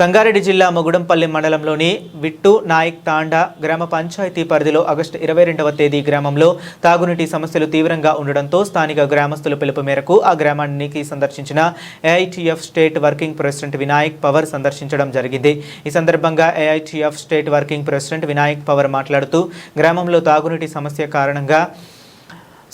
సంగారెడ్డి జిల్లా మొగుడంపల్లి మండలంలోని విట్టు నాయక్ తాండా గ్రామ పంచాయతీ పరిధిలో ఆగస్టు 22వ తేదీ గ్రామంలో తాగునీటి సమస్యలు తీవ్రంగా ఉండడంతో స్థానిక గ్రామస్తుల పిలుపు మేరకు ఆ గ్రామానికి సందర్శించిన ఏఐటీఎఫ్ state working president Vinayak power సందర్శించడం జరిగింది. ఈ సందర్భంగా ఏఐటీఎఫ్ state working president Vinayak power మాట్లాడుతూ గ్రామంలో తాగునీటి సమస్య కారణంగా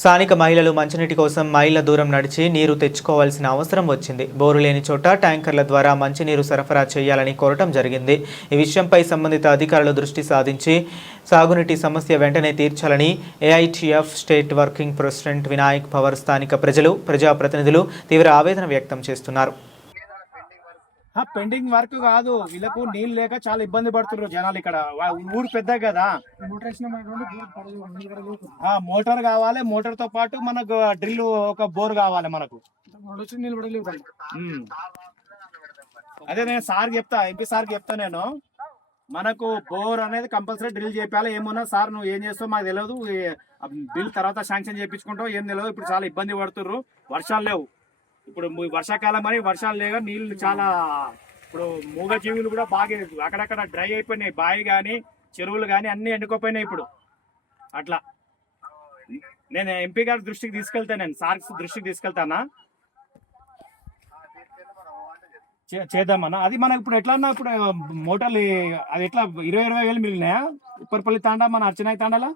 స్థానిక మహిళలు మంచినీటి కోసం మైళ్ళ దూరం నడిచి నీరు తెచ్చుకోవాల్సిన అవసరం వచ్చింది. బోరు లేని చోట ట్యాంకర్ల ద్వారా మంచినీరు సరఫరా చేయాలని కోరటం జరిగింది. ఈ విషయంపై సంబంధిత అధికారులు దృష్టి సాధించి సాగునీటి సమస్య వెంటనే తీర్చాలని AITF state working president Vinayak Pawar స్థానిక ప్రజలు, ప్రజాప్రతినిధులు తీవ్ర ఆవేదన వ్యక్తం చేస్తున్నారు. పెండింగ్ వర్క్ కాదు, వీళ్ళకు నీళ్ళు లేక చాలా ఇబ్బంది పడుతున్నారు జనాలు. ఇక్కడ ఊరు పెద్ద కదా, మోటార్ కావాలి. మోటార్ తో పాటు మనకు డ్రిల్ ఒక బోర్ కావాలి మనకు. అదే నేను సార్ చెప్తా, ఎంపీ సార్ చెప్తా, నేను మనకు బోర్ అనేది కంపల్సరీ డ్రిల్ చేయాలి. ఏమన్నా సార్ నువ్వు ఏం చేస్తావు మాకు తెలియదు, బిల్ తర్వాత శాంక్షన్ చేయించుకుంటావు, ఏం తెలియదు. ఇప్పుడు చాలా ఇబ్బంది పడుతుర్రు, వర్షాలు లేవు. ఇప్పుడు వర్షాకాలం అని వర్షాలు లేక నీళ్లు చాలా, ఇప్పుడు మూగజీవులు కూడా బాగా అక్కడక్కడ డ్రై అయిపోయినాయి. బావి కానీ చెరువులు కానీ అన్ని ఎండుకోపోయినాయి ఇప్పుడు. అట్లా నేను ఎంపీ గారి దృష్టికి తీసుకెళ్తాను, నేను సార్ దృష్టికి తీసుకెళ్తానా, చేద్దామన్నా. అది మనకు ఇప్పుడు ఎట్లా ఉన్నా, ఇప్పుడు మోటార్లు అది ఎట్లా 20,000 మిగిలినాయా ఉప్పర్పల్లి తాండా, మన అర్చనాయ్ తాండాలా?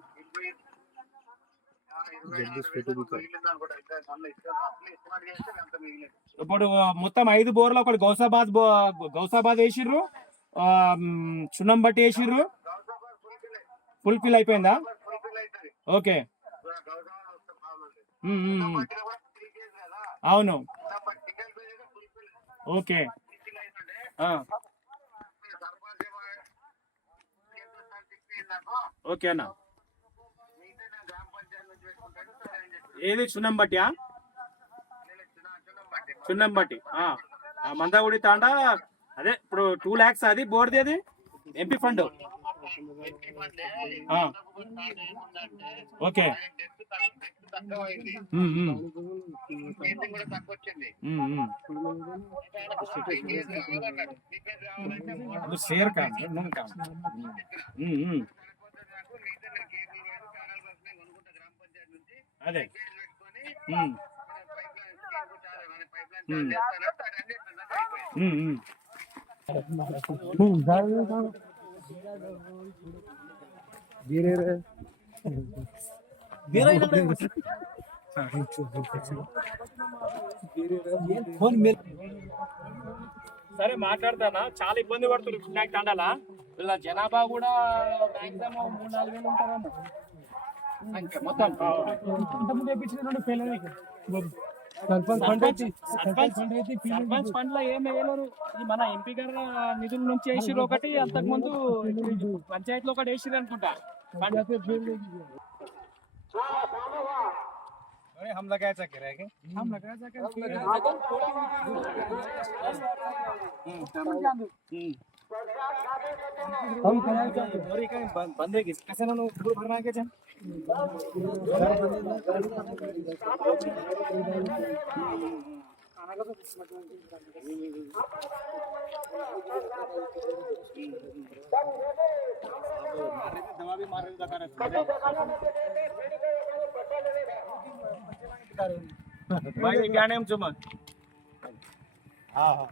ఇప్పుడు మొత్తం 5 బోర్లు, ఒకటి గౌసాబాద్ వేసిర్రు, చున్నం బట్టి వేసిర్రు. ఫుల్ ఫిల్ అయిపోయిందా? ఓకే, అవును, ఓకే. ఓకే అన్న, ఏది చున్నం బట్టియా? చున్నం బట్టి మందగుడి తాండా. అదే ఇప్పుడు 2 lakhs అది బోర్ది, అది ఎంపీ ఫండ్. ఓకే, షేర్ కా అదే సరే మాట్లాడతానా. చాలా ఇబ్బంది పడుతుంది నాకు తండాలా. వీళ్ళ జనాభా కూడా మాక్సిమం 3-4 వేలు ఉంటారన్న. మొత్తం సర్పంచ్ ఫండ్ లో ఏం వేయలేరు. మన ఎంపీ గారి నిధుల నుంచి వేసిరు ఒకటి, అంతకు ముందు పంచాయతీలో ఒకటి వేసిరు అనుకుంటా. हम लगाया था कह रहे हैं, हम लगाया था हम बोरी का बंदे की कैसे ना पूरा भरना के जा दवा भी मार भाई क्या नेम चुमन? हाँ हाँ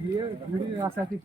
ये वीडियो आशा थी